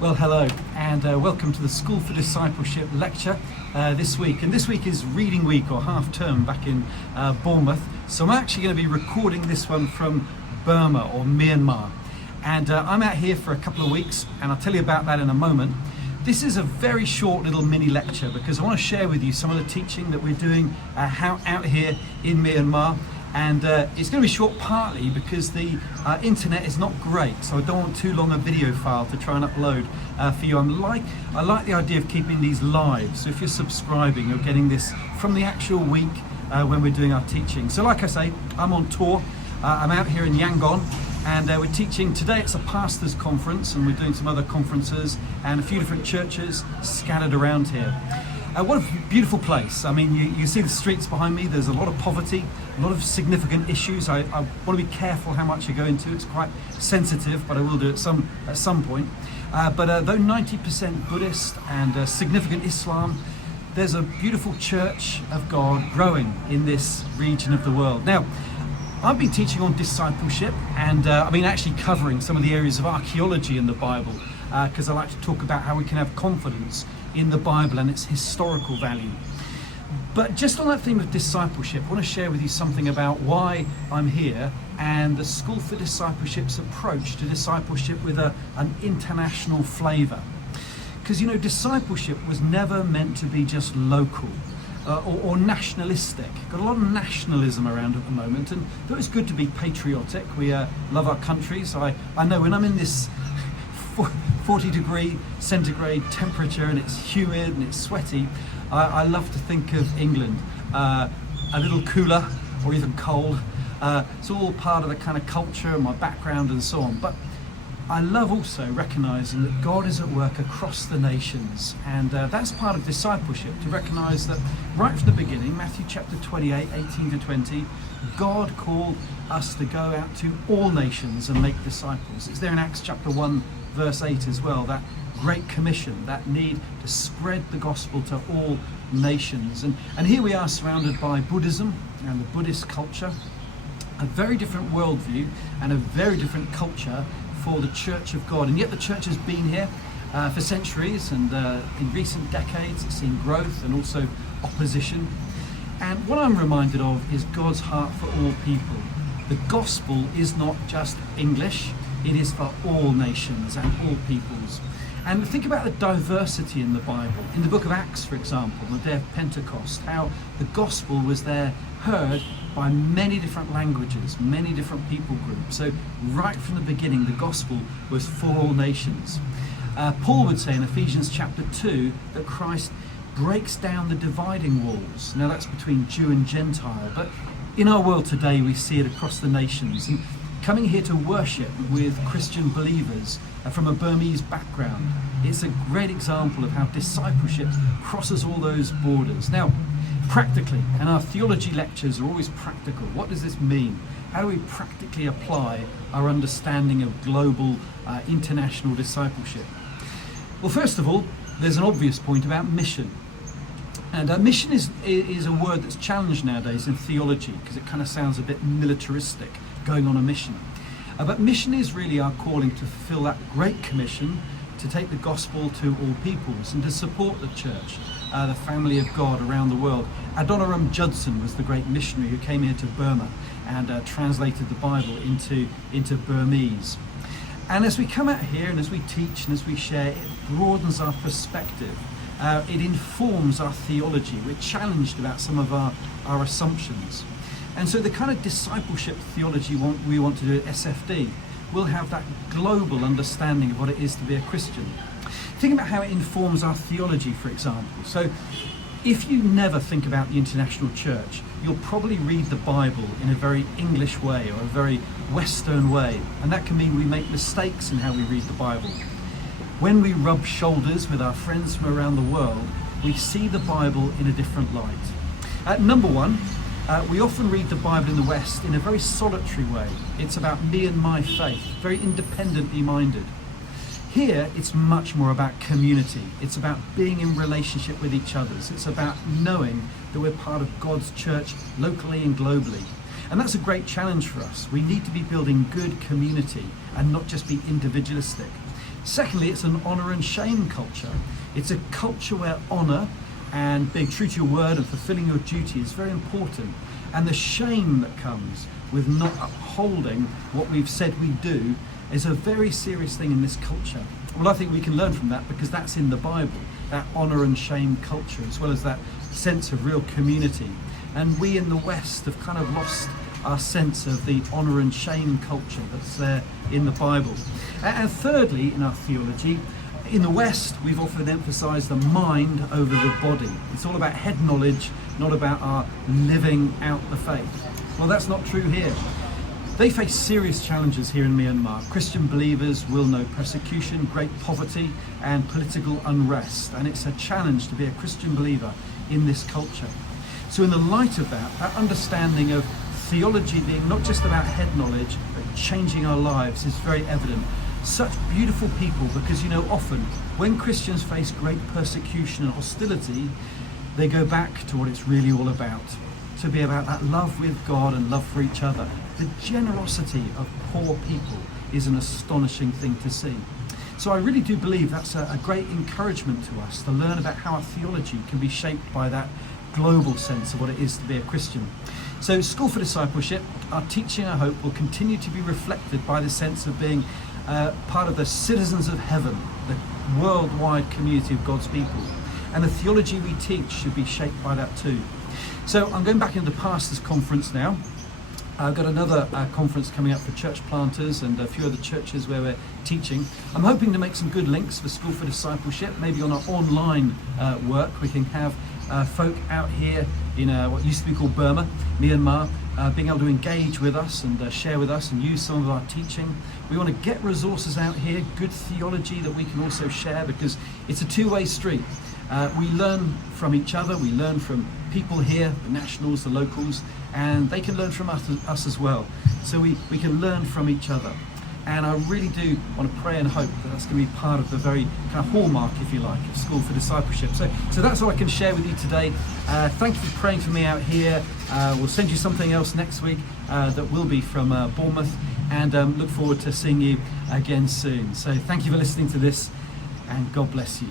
Well, hello, and welcome to the School for Discipleship lecture this week. And this week is reading week or half term back in Bournemouth. So I'm actually going to be recording this one from Burma or Myanmar. And I'm out here for a couple of weeks, and I'll tell you about that in a moment. This is a very short little mini lecture because I want to share with you some of the teaching that we're doing out here in Myanmar. And it's going to be short partly because the internet is not great, so I don't want too long a video file to try and upload for you. I like the idea of keeping these live, so if you're subscribing, you're getting this from the actual week when we're doing our teaching. So like I say, I'm on tour. I'm out here in Yangon, and we're teaching. Today it's a pastors conference, and we're doing some other conferences and a few different churches scattered around here. What a beautiful place. I mean, you see the streets behind me. There's a lot of poverty, a lot of significant issues. I want to be careful how much I go into. It's quite sensitive, but I will do it at some point. But though 90% Buddhist and significant Islam, there's a beautiful church of God growing in this region of the world. Now, I've been teaching on discipleship, and I've been actually covering some of the areas of archaeology in the Bible, because I like to talk about how we can have confidence in the Bible and its historical value. But just on that theme of discipleship, I want to share with you something about why I'm here and the School for Discipleship's approach to discipleship with an international flavour. Because, you know, discipleship was never meant to be just local or nationalistic. Got a lot of nationalism around at the moment, and though it's good to be patriotic, we love our country, so I know when I'm in this 40-degree centigrade temperature and it's humid and it's sweaty, I love to think of England, a little cooler or even cold. It's all part of the kind of culture and my background and so on. But I love also recognising that God is at work across the nations, and that's part of discipleship, to recognise that right from the beginning, Matthew chapter 28, 18 to 20, God called us to go out to all nations and make disciples. It's there in Acts chapter 1, verse 8 as well, that great commission, that need to spread the gospel to all nations. And here we are surrounded by Buddhism and the Buddhist culture, a very different worldview and a very different culture for the Church of God. And yet the church has been here for centuries, and in recent decades it's seen growth and also opposition. And what I'm reminded of is God's heart for all people. The gospel is not just English, it is for all nations and all peoples. And think about the diversity in the Bible. In the book of Acts, for example, on the day of Pentecost, how the gospel was there heard by many different languages, many different people groups. So right from the beginning, the gospel was for all nations. Paul would say in Ephesians chapter 2 that Christ breaks down the dividing walls. Now that's between Jew and Gentile, but in our world today we see it across the nations. And coming here to worship with Christian believers from a Burmese background, it's a great example of how discipleship crosses all those borders. Now, practically, and our theology lectures are always practical. What does this mean? How do we practically apply our understanding of global, international discipleship? Well, first of all, there's an obvious point about mission. And mission is a word that's challenged nowadays in theology because it kind of sounds a bit militaristic, going on a mission. But mission is really our calling to fulfill that great commission to take the gospel to all peoples and to support the church, the family of God around the world. Adoniram Judson was the great missionary who came here to Burma and translated the Bible into Burmese. And as we come out here and as we teach and as we share, it broadens our perspective. It informs our theology. We're challenged about some of our assumptions. And so the kind of discipleship theology we want to do at SfD will have that global understanding of what it is to be a Christian. Think about how it informs our theology, for example. So if you never think about the international church, you'll probably read the Bible in a very English way or a very Western way. And that can mean we make mistakes in how we read the Bible. When we rub shoulders with our friends from around the world, we see the Bible in a different light. Number one, we often read the Bible in the West in a very solitary way. It's about me and my faith, very independently minded. Here, it's much more about community. It's about being in relationship with each other. It's about knowing that we're part of God's church locally and globally. And that's a great challenge for us. We need to be building good community and not just be individualistic. Secondly, it's an honour and shame culture. It's a culture where honour and being true to your word and fulfilling your duty is very important. And the shame that comes with not upholding what we've said we do is a very serious thing in this culture. Well, I think we can learn from that because that's in the Bible, that honour and shame culture, as well as that sense of real community. And we in the West have kind of lost our sense of the honour and shame culture that's there in the Bible. And thirdly, in our theology, in the West, we've often emphasised the mind over the body. It's all about head knowledge, not about our living out the faith. Well, that's not true here. They face serious challenges here in Myanmar. Christian believers will know persecution, great poverty, and political unrest. And it's a challenge to be a Christian believer in this culture. So in the light of that, our understanding of theology being not just about head knowledge, but changing our lives is very evident. Such beautiful people, because often when Christians face great persecution and hostility, they go back to what it's really all about. To be about that love with God and love for each other. The generosity of poor people is an astonishing thing to see. So I really do believe that's a great encouragement to us to learn about how our theology can be shaped by that global sense of what it is to be a Christian. So School for Discipleship, our teaching, I hope, will continue to be reflected by the sense of being part of the citizens of heaven, the worldwide community of God's people. And the theology we teach should be shaped by that too. So I'm going back into the Pastors' Conference now. I've got another conference coming up for church planters and a few other churches where we're teaching. I'm hoping to make some good links for School for Discipleship. Maybe on our online work we can have folk out here in what used to be called Burma, Myanmar, being able to engage with us and share with us and use some of our teaching. We want to get resources out here, good theology that we can also share, because it's a two-way street. We learn from each other, we learn from people here, the nationals, the locals, and they can learn from us as well. So we can learn from each other. And I really do want to pray and hope that that's going to be part of the very kind of hallmark, if you like, of School for Discipleship. So that's what I can share with you today. Thank you for praying for me out here. We'll send you something else next week that will be from Bournemouth, and look forward to seeing you again soon. So thank you for listening to this, and God bless you.